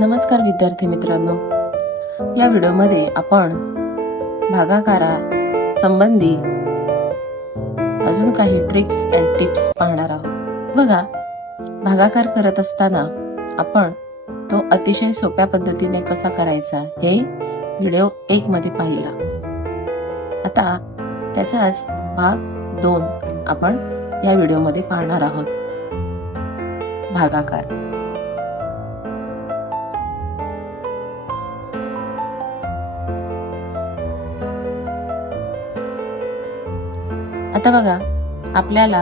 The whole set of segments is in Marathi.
नमस्कार विद्यार्थी मित्रांनो. या व्हिडिओमध्ये आपण भागाकारा संबंधी अजून काही ट्रिक्स अँड टिप्स पाहणार आहोत. बघा भागाकार करत असताना आपण तो अतिशय सोप्या पद्धतीने कसा करायचा हे व्हिडिओ एक मध्ये पाहिला. आता त्याचाच भाग दोन आपण या व्हिडिओमध्ये पाहणार आहोत. भागाकार. आता बघा आपल्याला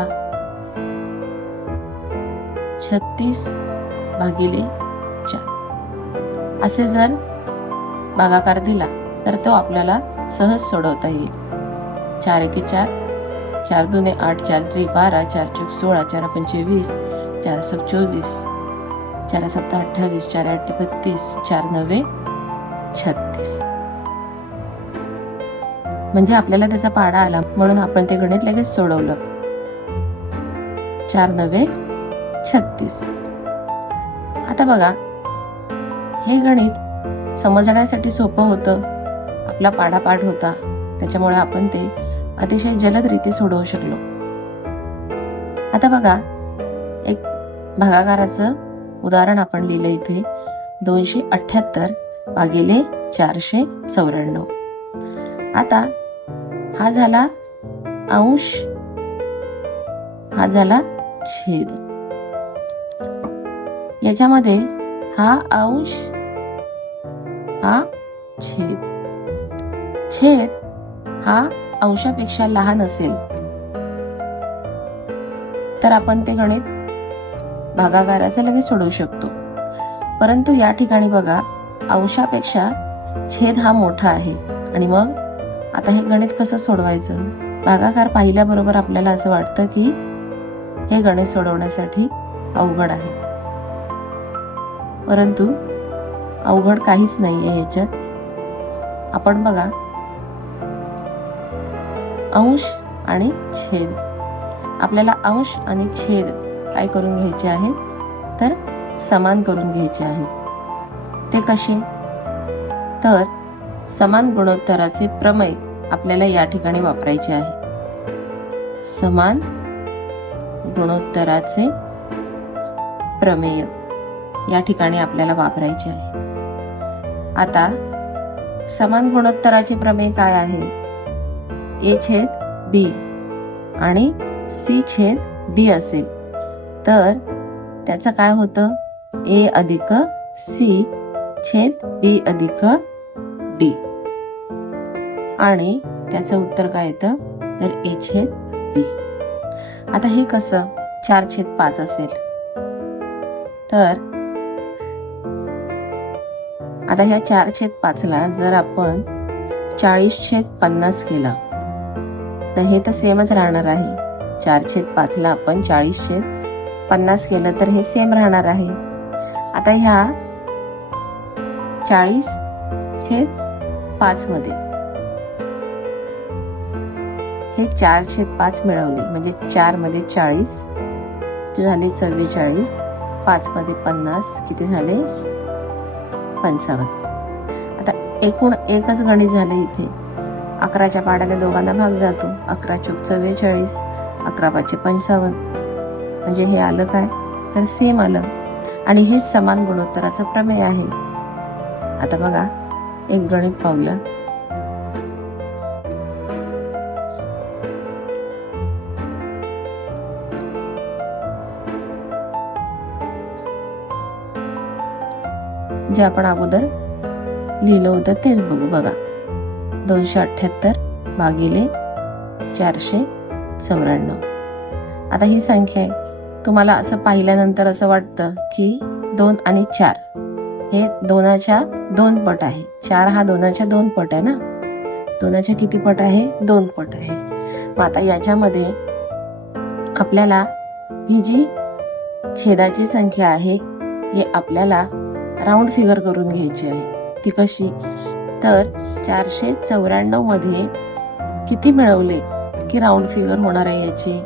छत्तीस भागिले चार. असे जर भागाकार दिला तर तो आपल्याला सहज सोडवता येईल. चार एके चार चार दोन आठ चार त्रि बारा चार चौक सोळा चार पंचे वीस चार सक चोवीस चार सत्ता अठ्ठावीस चार आठ बत्तीस चार नव्वे छत्तीस. म्हणजे आपल्याला त्याचा पाडा आला म्हणून आपण ते गणित लगेच सोडवलं. चार नवे छत्तीस. आता बघा हे गणित समजण्यासाठी सोपं होतं. आपला पाडापाठ होता. त्याच्यामुळे आपण ते अतिशय जलद रीती सोडवू शकलो. आता बघा एक भागाकाराचं उदाहरण आपण लिहिलं इथे. दोनशे अठ्ठ्याहत्तर भागिले चारशे चौऱ्याण्णव. आता हा झाला अंश हा झाला छेद. याच्यामध्ये हा अंश हा छेद. छेद हा अंशापेक्षा लहान असेल. तर आपण ते गणित भागाकाराचे लगेच सोडवू शकतो. परंतु या ठिकाणी बघा अंशापेक्षा छेद हा मोठा आहे. आणि मग आता हे गणित कसं सोडवायचं? भागाकार पाहिल्याबरोबर आपल्याला असं वाटतं की हे गणित सोडवण्यासाठी अवघड आहे. परंतु अवघड काहीच नाही आहे याच्यात आपण बघा. अंश आणि छेद. आपल्याला अंश आणि छेद काय करून घ्यायचे आहे तर समान करून घ्यायचे आहे ते कसे? तर समान गुणोत्तराचे प्रमेय आपल्याला या ठिकाणी वापरायचे आहे. समान गुणोत्तराचे प्रमेय या ठिकाणी आपल्याला वापरायचे आहे. आता समान गुणोत्तराचे प्रमेय काय आहे? ए छेद बी आणि सी छेद डी असेल. तर त्याचं काय होतं? ए अधिक सी छेद बी अधिक डी. आणि त्याचं उत्तर काय येतं? तर ए छेद बी. आता हे कसं? चार छेद पाच असेल. तर आता ह्या चार छेद पाचला जर आपण चाळीस छेद पन्नास केला तर हे तर सेमच राहणार आहे. चार छेद पाचला आपण चाळीस छेद पन्नास केलं तर हे सेम राहणार आहे. आता ह्या चाळीस छेद पाचमध्ये मध्ये हे चारशे पाच मिळवले. म्हणजे चारमध्ये चाळीस झाले? चव्वेचाळीस पाचमध्ये पन्नास किती झाले? पंचावन्न. आता एकूण एकच गणित झालं इथे. अकराच्या पाड्याने दोघांना भाग जातो. अकरा चौक चव्वेचाळीस अकरा पाचशे पंचावन्न. म्हणजे हे आलं काय? तर सेम आलं. आणि हेच समान गुणोत्तराचं प्रमेय आहे. आता बघा एक गणित पाहूया. जे आपण अगोदर लिहिलं होतं तेच बघू बघा. दोनशे अठ्ठ्याहत्तर भागिले चारशे चौऱ्याण्णव. आता ही संख्या आहे. तुम्हाला असं पाहिल्यानंतर असं वाटतं की दोन आणि चार हे दोनाच्या दोन पट आहे. चार हा दोनाच्या दोन पट आहे ना? दोनाच्या किती पट आहे? दोन पट आहे. मग आता याच्यामध्ये आपल्याला ही जी छेदाची संख्या आहे हे आपल्याला राऊंड फिगर करून घ्यायची आहे. ती कशी? तर चारशे चौऱ्याण्णवमध्ये किती मिळवले की राऊंड फिगर होणार आहे याची?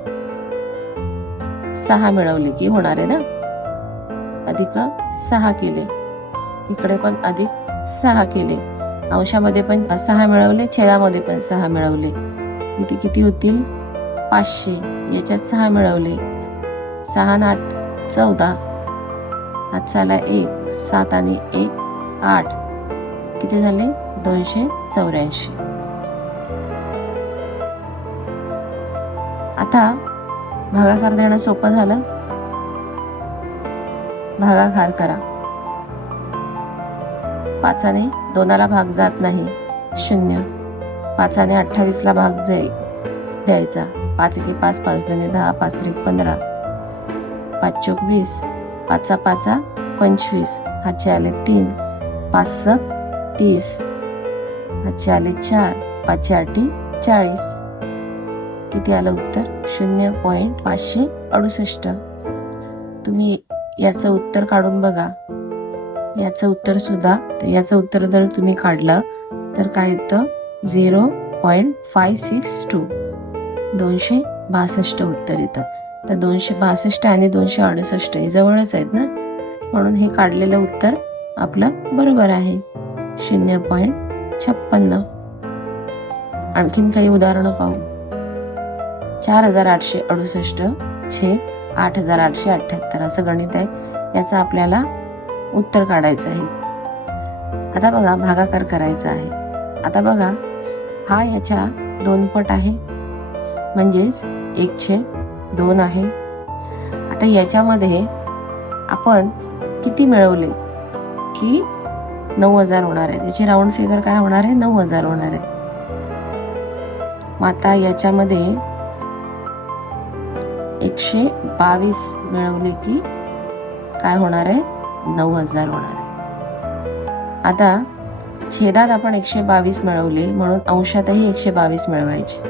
सहा मिळवले की होणार आहे ना? अधिक सहा केले. इकडे पण अधिक सहा केले. अंशामध्ये पण सहा मिळवले छेदामध्ये पण सहा मिळवले. इथे किती होतील? पाचशे. याच्यात सहा मिळवले. सहा नाट चौदा. आज हातचाला एक सात आणि एक आठ. किती झाले? दोनशे चौऱ्याऐंशी. आता भागाकार देणं सोपं झालं. भागाकार करा. पाचाने दोनाला भाग जात नाही. शून्य. पाचाने अठ्ठावीसला भाग जाईल. द्यायचा. पाच एके पाच पाच दोन्ही दहा पाच त्रिक पंधरा. पाच चोक वीस. पाचचा पाचा पंचवीस. हाचे आले तीन. पाच सात तीस. हाचे आले चार. पाचशे आठी चाळीस. किती आलं उत्तर? शून्य पॉईंट पाचशे अडुसष्ट. तुम्ही याचं उत्तर काढून बघा. याचं उत्तर सुद्धा याचं उत्तर जर तुम्ही काढलं तर काय येतं? Zero point five six two. दोनशे बासष्ट उत्तर येतं. तर दोनशे बासष्ट आणि दोनशे अडुसष्ट हे जवळच आहेत ना? म्हणून हे काढलेलं उत्तर आपलं बरोबर आहे. शून्य पॉईंट छप्पन्न. आणखीन काही उदाहरणं पाहू. चार हजार आठशे अडुसष्ट छेद आठ हजार आठशे अठ्ठ्याहत्तर असं गणित आहे. याचं आपल्याला उत्तर काढायचं आहे. आता बघा भागाकार करायचा आहे. आता बघा हा याच्या दोन पट आहे. म्हणजेच एक छेद दोन आहे. आता याच्यामध्ये आपण किती मिळवले की नऊ हजार होणार आहे? त्याची राऊंड फिगर काय होणार आहे? नऊ हजार होणार आहे. मग आता याच्यामध्ये एकशे बावीस मिळवले की काय होणार आहे? नऊ हजार होणार आहे. आता छेदात आपण एकशे बावीस मिळवले म्हणून अंशातही एकशे बावीस मिळवायचे.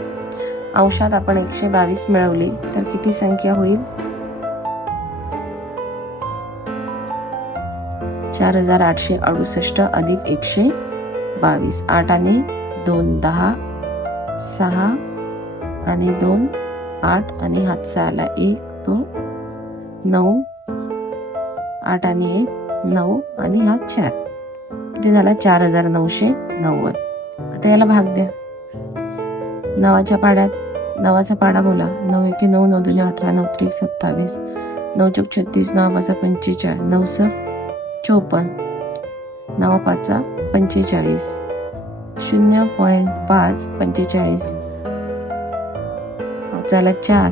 अंशात आपण एकशे बावीस मिळवले तर किती संख्या होईल? चार हजार आठशे अडुसष्ट अधिक एकशे बावीस. आठ आणि दोन दहा सहा आणि दोन आठ आणि हातचा आला एक दोन नऊ आठ आणि एक नऊ आणि हा चार. ते झाला? चार हजार नऊशे नव्वद. आता याला भाग द्या. नवाच्या पाड्यात नवाचा पाडा बोला. नऊ एके नऊ नऊ दोन अठरा नऊ त्रिक सत्तावीस. नऊ चौक छत्तीस नऊ पाचा पंचेचाळीस. नऊ स चोपन्न. नवा पाचचा पंचेचाळीस. शून्य पॉईंट पाच पंचेचाळीस. चाला चार.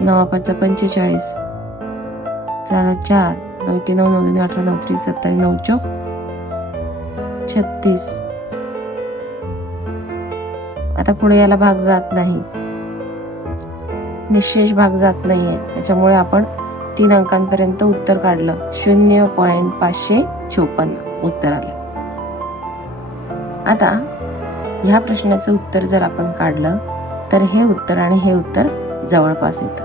नवा पाचचा पंचेचाळीस. चाला चार. नऊ ते नऊ नऊ दोन अठरा नऊ त्रिक सत्तावीस नऊ चौक छत्तीस. आता पुढे याला भाग जात नाही. निशेष भाग जात नाहीये. त्याच्यामुळे आपण तीन अंकांपर्यंत उत्तर काढलं. शून्य पॉइंट पाचशे चोपन्न उत्तर आलं. आता ह्या प्रश्नाचं उत्तर जर आपण काढलं तर हे उत्तर आणि हे उत्तर जवळपास येतं.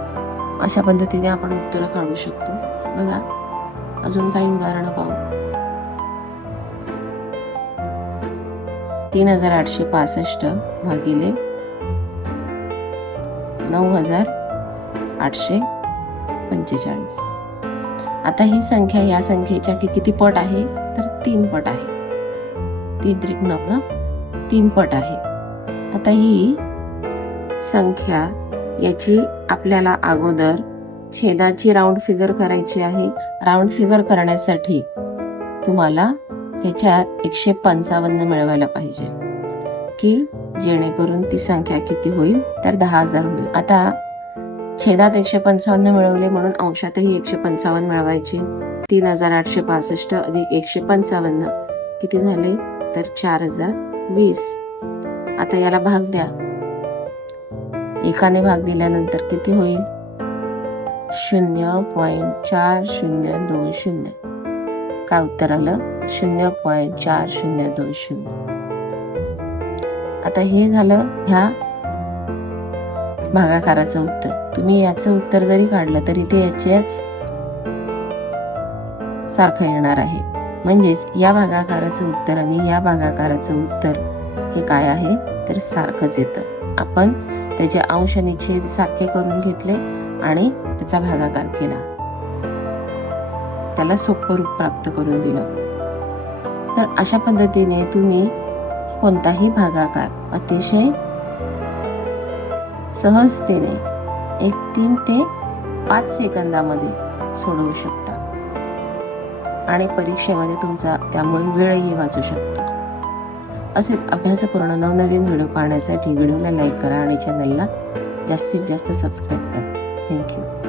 अशा पद्धतीने आपण उत्तरं काढू शकतो. बघा अजून काही उदाहरणं पाहू. तीन हजार आठशे पासष्ट भागिले नऊ हजार आठशे पंचेचाळीस. आता ही संख्या या संख्येच्या की किती पट आहे? तर तीन पट आहे. तीन त्रिक नऊ ना तीन पट आहे. आता ही संख्या याची आपल्याला अगोदर छेदाची राऊंड फिगर करायची आहे. राऊंड फिगर करण्यासाठी तुम्हाला त्याच्यात एकशे पंचावन्न मिळवायला पाहिजे. की जेणेकरून ती संख्या किती होईल तर दहा हजार होईल. आता छेदात एकशे पंचावन्न मिळवले म्हणून अंशातही एकशे पंचावन्न मिळवायचे. तीन हजार आठशे पासष्ट अधिक एकशे पंचावन्न. किती झाले? तर चार हजार वीस. आता याला भाग द्या. एकाने भाग दिल्यानंतर किती होईल? शून्य पॉईंट चार शून्य दोन शून्य. काय उत्तर आलं? शून्य पॉईंट चार शून्य दोन शून्य. आता हे झालं ह्या भागाकाराचं उत्तर. तुम्ही याचं उत्तर जरी काढलं तरी ते याच्याच सारखं येणार आहे. म्हणजेच या भागाकाराचं उत्तर आणि या भागाकाराचं उत्तर हे काय आहे? तर सारखंच येतं. आपण त्याचे अंश निच्छेद सारखे करून घेतले आणि त्याचा भागाकार केला. त्याला सोपं रूप प्राप्त करून दिलं. तर अशा पद्धतीने तुम्ही कोणताही भागाकार अतिशय सहजतेने एक तीन ते पाच सेकंदामध्ये सोडवू शकता. आणि परीक्षेमध्ये तुमचा त्यामुळे वेळही वाचू शकतो. असेच अभ्यासपूर्ण नवनवीन व्हिडिओ पाहण्यासाठी व्हिडिओला लाईक करा आणि चॅनलला जास्तीत जास्त सबस्क्राईब करा. थँक्यू.